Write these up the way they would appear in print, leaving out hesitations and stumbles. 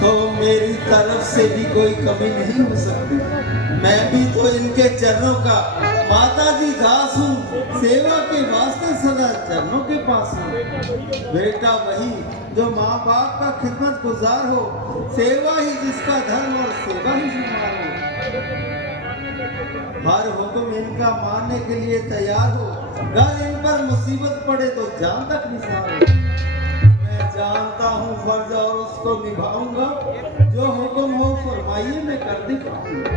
तो मेरी तरफ से भी कोई कमी नहीं हो सकती। मैं भी तो इनके चरणों का माता जी दास हूँ, सेवा के वास्ते सदा चरणों के पास हूँ। बेटा वही जो माँ बाप का खिदमत गुजार हो, सेवा ही जिसका धर्म और सेवा ही शुमार हो। हर हुक्म इनका मानने के लिए तैयार हो, अगर इन पर मुसीबत पड़े तो जान तक निसार हो। मैं जानता हूँ फर्ज और उसको निभाऊंगा, जो हुक्म हो फरमाइए मैं कर दिखाऊंगा।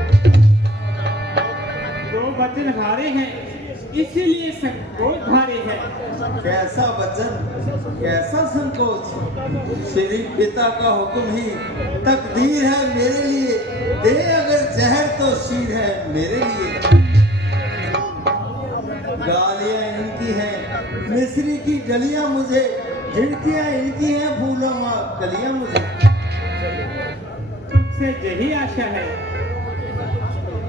दो वचन भारे हैं, इसीलिए संकोच भारे है। कैसा वचन, कैसा संकोच? श्री पिता का हुक्म ही तकदीर है मेरे लिए, दे अगर जहर तो शीर है मेरे लिए। गालियां इनकी हैं, मिस्री की डलियां मुझे, झिड़कियां इनकी हैं, फूलों कलियां मुझे। तुमसे यही आशा है,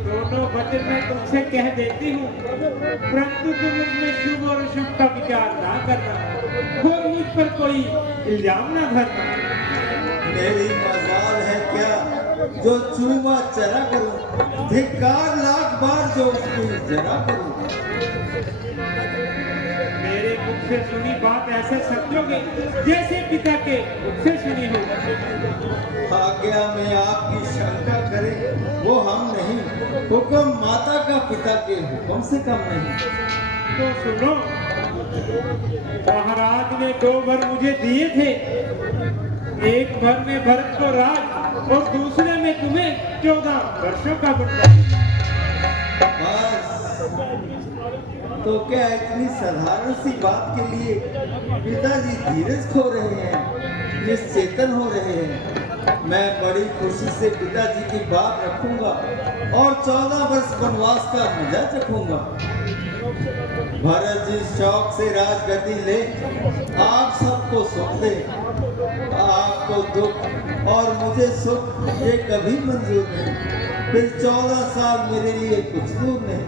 दोनों वचन मैं तुमसे कह देती हूँ, परंतु तुम उसमें शुभ और अशुभ का विचार ना करना और मुझ पर कोई इल्जाम ना भरना। मेरी मजाल है क्या जो चूमा चरा करूं, धिक्कार लाख बार जो उसको जरा करूं। मेरे मुख से सुनी बात ऐसे समझोगे जैसे पिता के मुख से सुनी हो। आज्ञा में आपकी शंका करे वो हम नहीं, हुक्म माता का पिता के हुक्म से कम नहीं। तो सुनो, महाराज ने 2 वर मुझे दिए थे, एक वर में भरत को राज और दूसरे में तुम्हें 14 वर्षों का वनवास। बस तो क्या इतनी साधारण सी बात के लिए पिताजी धीरज खो रहे हैं, निश्चेतन हो रहे हैं? मैं बड़ी खुशी से पिताजी की बात रखूंगा और 14 वर्ष वनवास का मजा चखूंगा। भरत जी शौक से राजगद्दी ले, आप सबको सुख दे, आपको दुख और मुझे सुख ये कभी मंजूर नहीं। फिर 14 साल मेरे लिए कुछ दूर नहीं।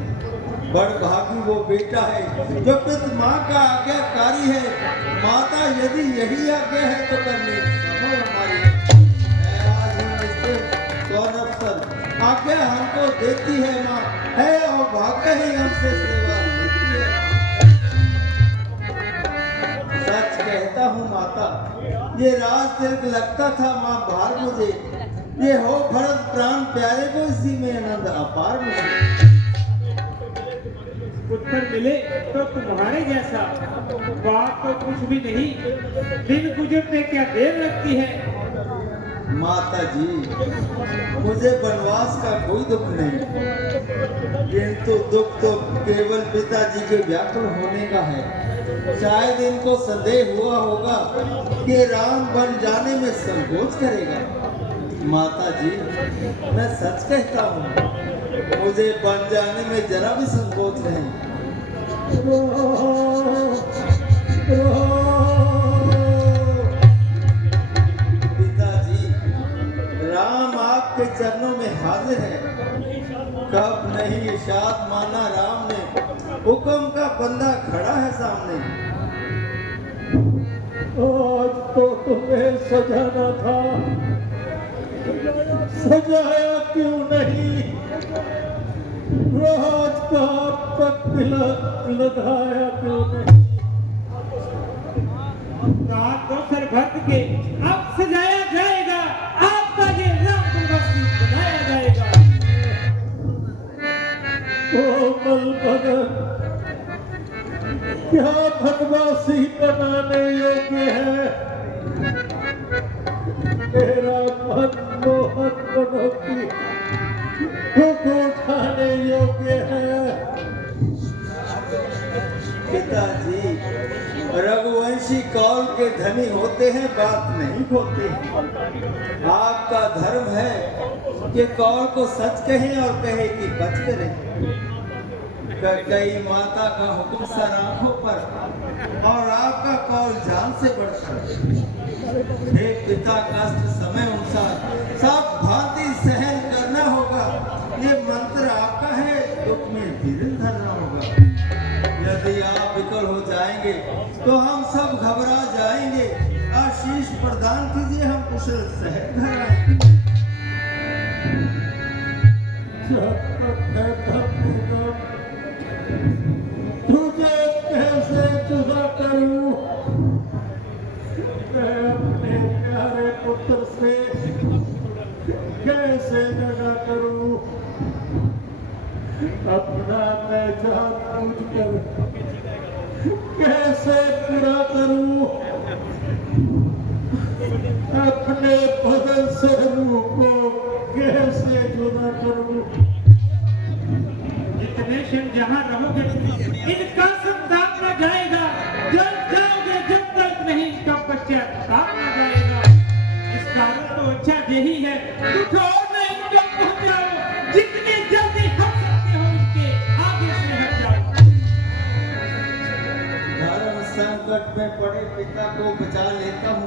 बड़भागी वो बेटा है जो पित माँ का आज्ञाकारी है, माता यदि यही आज्ञा है तो करनी संभव हमारी है। आज ही निश्चित कौन अफसर आज्ञा हमको देती है माँ है, और भाग्य ही हमसे सेवा लेती है। सच कहता हूँ माता, ये राज तिलक लगता था माँ भार मुझे, ये हो भरत प्राण प्यारे को इसी में आनंद अपार मुझे। उत्तर मिले तो तुम्हारे जैसा, बात तो कुछ भी नहीं, दिन गुजरते क्या देर लगती है। माता जी मुझे वनवास का कोई दुख नहीं, किंतु दुख तो केवल पिताजी के व्याकुल होने का है। शायद इनको संदेह हुआ होगा कि राम बन जाने में संकोच करेगा। माता जी मैं सच कहता हूँ, मुझे बन जाने में जरा भी संकोच नहीं। पिताजी राम आपके चरणों में हाजिर है, कब नहीं इरशाद माना राम ने, हुक्म का बंदा खड़ा है सामने। आज तो तुम्हें सजाना था, सजाया क्यों नहीं? राज का अब तक लदाया क्यों नहीं? रात तो सर भक्त के अब सजाया जाएगा, आपका ये राम वनवासी बनाया जाएगा। कोमल बदन क्या वनवासी बनाने योग्य है? तेरा मनमोहन मनोकी दुख उठाने योग्य है। पिताजी रघुवंशी कौल के धनी होते हैं, बात नहीं होती। आपका धर्म है कि कौल को सच कहें और कहे कि बच करें। कई माता का हुक्म सर आंखों पर और आपका कौल जान से बढ़कर। हे पिता कष्ट समय अनुसार सब भांति सहन करना होगा, ये मंत्र आपका है, दुख में धीरज धरना होगा। यदि आप विकल हो जाएंगे तो हम सब घबरा जाएंगे, कौशल सह घर आए। जब तक है तब होगा, तुझे कैसे जुदा करूं? मैं अपने प्यारे पुत्र से कैसे जगा करूं? अपना मैं जानबूझकर कैसे पूरा करूं? अपने बदल से रूह को कैसे जुदा करूं? जितने क्षण जहाँ रहोगे इनका संताप न जाएगा। जब जाओगे जब तक नहीं इनका पश्चाताप न जाएगा। इस कारण तो अच्छा यही है दुख और न इनको पहुंचाओ। जितनी जल्दी हट सकते हो इनके आगे से हट जाओ। धर्म संकट में पड़े पिता को बचा लेता हूँ।